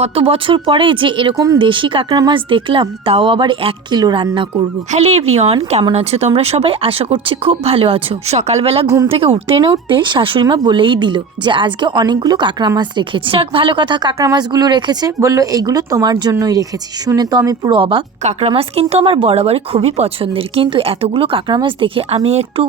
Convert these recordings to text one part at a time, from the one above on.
কত বছর পরে যে এরকম দেশি কাঁকড়া মাছ দেখলাম, তাও আবার 1 কিলো রান্না করব। হ্যালো এভরিওয়ান, কেমন আছো তোমরা সবাই? আশা করছি খুব ভালো আছো। সকালবেলা ঘুম থেকে উঠতে না উঠতে শাশুড়িমা বলেই দিল যে আজকে অনেকগুলো কাঁকড়া মাছ রেখেছি। যাক, ভালো কথা, কাঁকড়া মাছগুলো রেখেছে, বললো এইগুলো তোমার জন্যই রেখেছি। শুনে তো আমি পুরো অবাক। কাঁকড়া মাছ কিন্তু আমার বরাবরই খুবই পছন্দের, কিন্তু এতগুলো কাঁকড়া মাছ দেখে আমি একটু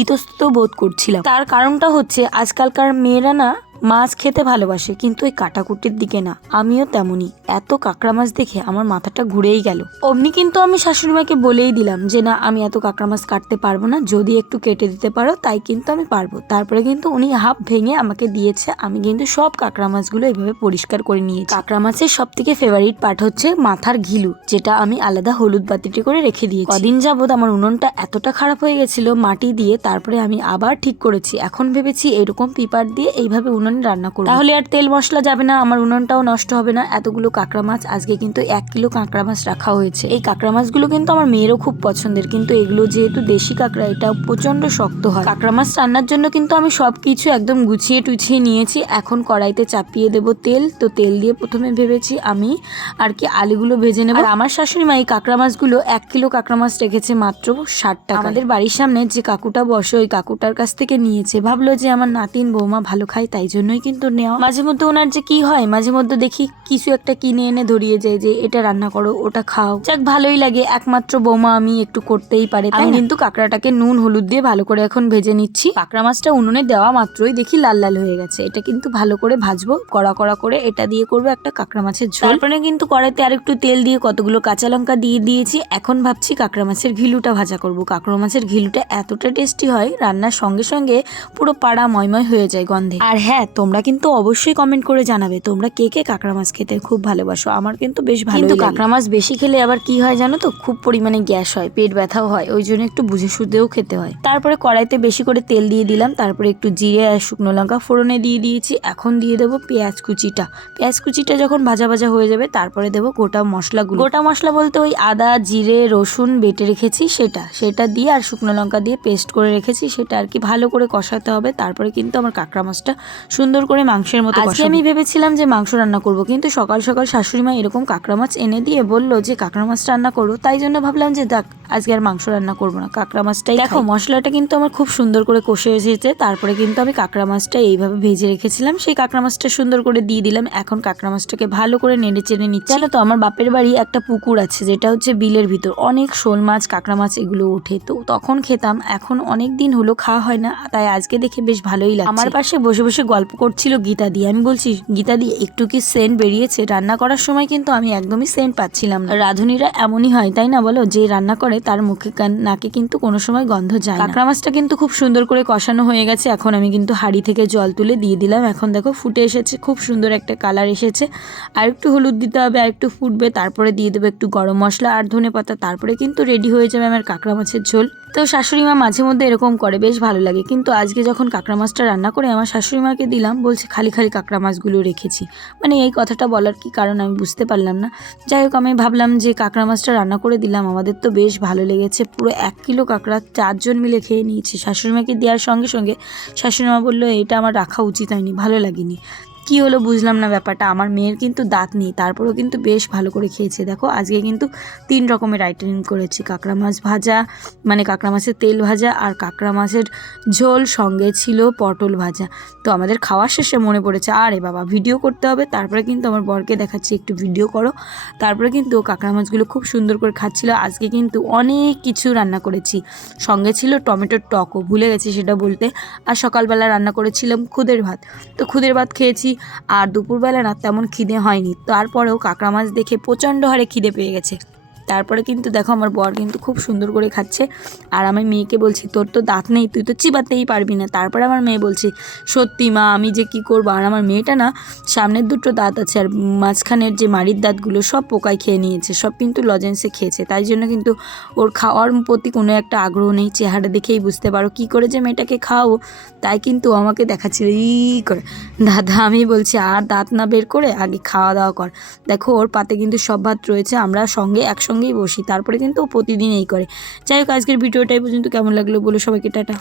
ইতস্তত বোধ করছিলাম। তার কারণটা হচ্ছে আজকালকার মেয়েরা না মাছ খেতে ভালোবাসে, কিন্তু ওই কাটাকুটির দিকে না। আমিও তেমনই। এত কাঁকড়া মাছ দেখে আমার মাথাটা ঘুরেই গেল। অমনি কিন্তু আমি শাশুড়িমাকে বলেই দিলাম যে না, আমি এত কাঁকড়া মাছ কাটতে পারবো না, যদি একটু কেটে দিতে পারো তাই কিন্তু আমি পারবো। তারপরে কিন্তু উনি হাফ ভেঙে আমাকে দিয়েছে। আমি কিন্তু সব কাঁকড়া মাছগুলো এইভাবে পরিষ্কার করে নিয়েছি। কাঁকড়া মাছের সব থেকে ফেভারিট পার্ট হচ্ছে মাথার ঘিলু, যেটা আমি আলাদা হলুদ বাতিতে করে রেখে দিয়েছি। কদিন যাবত আমার উনুনটা এতটা খারাপ হয়ে গেছিল মাটি দিয়ে, তারপরে আমি আবার ঠিক করেছি। এখন ভেবেছি এরকম পিপার দিয়ে এইভাবে রান্না করব, তাহলে আর তেল মশলা যাবে না, আমার উনুনটাও নষ্ট হবে না। এতগুলো কাঁকড়া মাছ, আজকে কিন্তু 1 কিলো কাঁকড়া মাছ রাখা হয়েছে। এই কাঁকড়া মাছগুলো কিন্তু আমার মেয়েরও খুব পছন্দের, কিন্তু এগুলো যেহেতু দেশি কাঁকড়া, এটা প্রচন্ড শক্ত হয়। কাঁকড়া মাছ রান্নার জন্য কিন্তু আমি সবকিছু একদম গুছিয়ে টুছিয়ে নিয়েছি। এখন কড়াইতে চাপিয়ে দেব তেল। তো তেল দিয়ে প্রথমে ভেবেছি আমি আর কি আলুগুলো ভেজে নেব। আর আমার শাশুড়ি মা এই কাঁকড়া মাছগুলো 1 কিলো কাঁকড়া মাছ রেখেছে মাত্র 60 টাকা। আমাদের বাড়ির সামনে যে কাকুটা বসে, ওই কাকুটার কাছ থেকে নিয়েছে। ভাবলো যে আমার নাতিন বৌমা ভালো খায়, তাই জন্যই কিন্তু নেওয়া। মাঝে মধ্যে ওনার যে কি হয়, মাঝে মধ্যে দেখি কিছু একটা কিনে এনে ধরিয়ে যায় যে এটা রান্না করো, ওটা খাও। যাক, ভালোই লাগে। একমাত্র বৌমা আমি একটু করতেই পারে। তাই কিন্তু কাঁকড়াটাকে নুন হলুদ দিয়ে ভালো করে এখন ভেজে নিচ্ছি। কাঁকড়া মাছটা উনুনে দেওয়া মাত্রই দেখি লাল লাল হয়ে গেছে। এটা কিন্তু ভালো করে ভাজবো, কড়া কড়া করে। এটা দিয়ে করবো একটা কাঁকড়া মাছের ঝোল। তারপরে কিন্তু কড়াইতে আর একটু তেল দিয়ে কতগুলো কাঁচা লঙ্কা দিয়ে দিয়েছি। এখন ভাবছি কাঁকড়া মাছের ঘিলুটা ভাজা করব। কাঁকড়া মাছের ঘিলুটা এতটা টেস্টি হয়, রান্নার সঙ্গে সঙ্গে পুরো পাড়া ময়ময় হয়ে যায় গন্ধে। আর হ্যাঁ, তোমরা কিন্তু অবশ্যই কমেন্ট করে জানাবে তোমরা কে কে কাঁকড়া মাছ খেতে খুব ভালোবাসো। আমার কিন্তু বেশ ভালো। কিন্তু কাঁকড়া মাছ বেশি খেলে আবার কি হয় জানো তো, খুব পরিমাণে গ্যাস হয়, পেট ব্যথাও হয়। ওই জন্য একটু বুঝে সুঝেও খেতে হয়। তারপরে কড়াইতে বেশি করে তেল দিয়ে দিলাম। তারপরে একটু জিরে আর শুকনো লঙ্কা ফোড়নে দিয়ে দিয়েছি। এখন দিয়ে দেবো পেঁয়াজ কুচিটা। পেঁয়াজ কুচিটা যখন ভাজা ভাজা হয়ে যাবে, তারপরে দেবো গোটা মশলাগুলো। গোটা মশলা বলতে ওই আদা জিরে রসুন বেটে রেখেছি সেটা দিয়ে, আর শুকনো লঙ্কা দিয়ে পেস্ট করে রেখেছি, সেটা আর কি ভালো করে কষাতে হবে। তারপরে কিন্তু আমার কাঁকড়া মাছটা সুন্দর করে মাংসের মতো। আজকে আমি ভেবেছিলাম যে মাংস রান্না করব, কিন্তু সকাল সকাল শাশুড়ি মা এরকম কাঁকড়া মাছ এনে দিয়ে বললো যে কাঁকড়া মাছ রান্না করো। তাই জন্য ভাবলাম যে দেখ, আজকে আর মাংস রান্না করবো না, কাঁকড়া মাছটাই। দেখো মশলাটা কিন্তু আমার খুব সুন্দর করে কষে এসেছে। তারপরে কিন্তু আমি কাঁকড়া মাছটা এইভাবে ভেজে রেখেছিলাম, সেই কাঁকড়া মাছটা সুন্দর করে দিয়ে দিলাম। এখন কাঁকড়া মাছটাকে ভালো করে নেড়ে চেড়ে নিচ্ছি। জানো তো, আমার বাপের বাড়ি একটা পুকুর আছে, যেটা হচ্ছে বিলের ভিতর। অনেক শোল মাছ কাঁকড়া মাছ এগুলো ওঠে, তো তখন খেতাম। এখন অনেক দিন হলো খাওয়া হয় না, তাই আজকে দেখে বেশ ভালোই লাগছে। আমার পাশে বসে বসে গল্প করছিল গীতা দি। আমি বলছি, গীতা দি একটু কি সেন্ট বেরিয়েছে? রান্না করার সময় কিন্তু আমি একদমই সেন্ট পাচ্ছিলাম না। রাঁধুনিরা এমনই হয়, তাই না বলো? যে রান্না করে তার মুখে নাকে কিন্তু কোনো সময় গন্ধ যায় না। কাঁকড়া মাছটা কিন্তু খুব সুন্দর করে কষানো হয়ে গেছে। এখন আমি কিন্তু হাঁড়ি থেকে জল তুলে দিয়ে দিলাম। এখন দেখো ফুটে এসেছে, খুব সুন্দর একটা কালার এসেছে। আর একটু হলুদ দিতে হবে, আর একটু ফুটবে, তারপরে দিয়ে দেবো একটু গরম মশলা আর ধনেপাতা। তারপরে কিন্তু রেডি হয়ে যাবে আমার কাঁকড়া মাছের ঝোল। তো শাশুড়ি মা মাঝে মধ্যে এরকম করে, বেশ ভালো লাগে। কিন্তু আজকে যখন কাঁকড়া মাছটা রান্না করে আমার শাশুড়ি মাকে দিলাম, বলছে খালি খালি কাঁকড়া মাছগুলো রেখেছি। মানে এই কথাটা বলার কি কারণ আমি বুঝতে পারলাম না। যাই হোক, আমি ভাবলাম যে কাঁকড়া মাছটা রান্না করে দিলাম, আমাদের তো বেশ ভালো লেগেছে। পুরো 1 কিলো কাঁকড়া 4 জন মিলে খেয়ে নিয়েছে। শাশুড়ি মাকে দেওয়ার সঙ্গে সঙ্গে শাশুড়ি মা বললো এটা আমার রাখা উচিত হয়নি, ভালো লাগেনি। কি হলো বুঝলাম না ব্যাপারটা। আমার মেয়ের কিন্তু দাঁত নেই, তারপরেও কিন্তু বেশ ভালো করে খেয়েছে। দেখো আজকে কিন্তু 3 রকমের আইটেম করেছি। কাঁকড়া মাছ ভাজা, মানে কাঁকড়া মাছের তেল ভাজা, আর কাঁকড়া মাছের ঝোল, সঙ্গে ছিল পটল ভাজা। তো আমাদের খাওয়ার শেষে মনে পড়েছে আরে বাবা ভিডিও করতে হবে। তারপরে কিন্তু আমার বরকে দেখাচ্ছি একটু ভিডিও করো। তারপরে কিন্তু কাঁকড়া মাছগুলো খুব সুন্দর করে খাচ্ছিল। আজকে কিন্তু অনেক কিছু রান্না করেছি, সঙ্গে ছিল টমেটোর টকও, ভুলে গেছি সেটা বলতে। আর সকালবেলা রান্না করেছিলাম খুদের ভাত। তো খুদের ভাত খেয়েছি। আর দুপুরবেলা না তেমন খিদে হয়নি, তারপরেও কাঁকড়া মাছ দেখে প্রচণ্ড হারে খিদে পেয়ে গেছে। তারপরে কিন্তু দেখো আমার বর কিন্তু খুব সুন্দর করে খাচ্ছে। আর আমি মেয়েকে বলছি তোর তো দাঁত নেই, তুই তো চিবাতেই পারবি না। তারপরে আমার মেয়ে বলছে সত্যি মা, আমি যে কি করবো। আর আমার মেয়েটা না সামনের 2টো দাঁত আছে, আর মাঝখানের যে মাড়ির দাঁতগুলো সব পোকায় খেয়ে নিয়েছে, সব কিন্তু লজেন্সে খেয়েছে। তাই জন্য কিন্তু ওর খাওয়ার প্রতি কোনো একটা আগ্রহ নেই। চেহারা দেখেই বুঝতে পারো কী করে যে মেয়েটাকে খাওয়াবো। তাই কিন্তু আমাকে দেখাচ্ছিল ই করে। দাদা আমি বলছি আর দাঁত না বের করে আগে খাওয়া দাওয়া কর। দেখো ওর পাতে কিন্তু সব ভাত রয়েছে, আমরা একসঙ্গেই বসি। তারপরে কিন্তু ও প্রতিদিন এই করে। যাই হোক, আজকের ভিডিওটাই পর্যন্ত। কেমন লাগলো বলো সবাইকে, টাটা।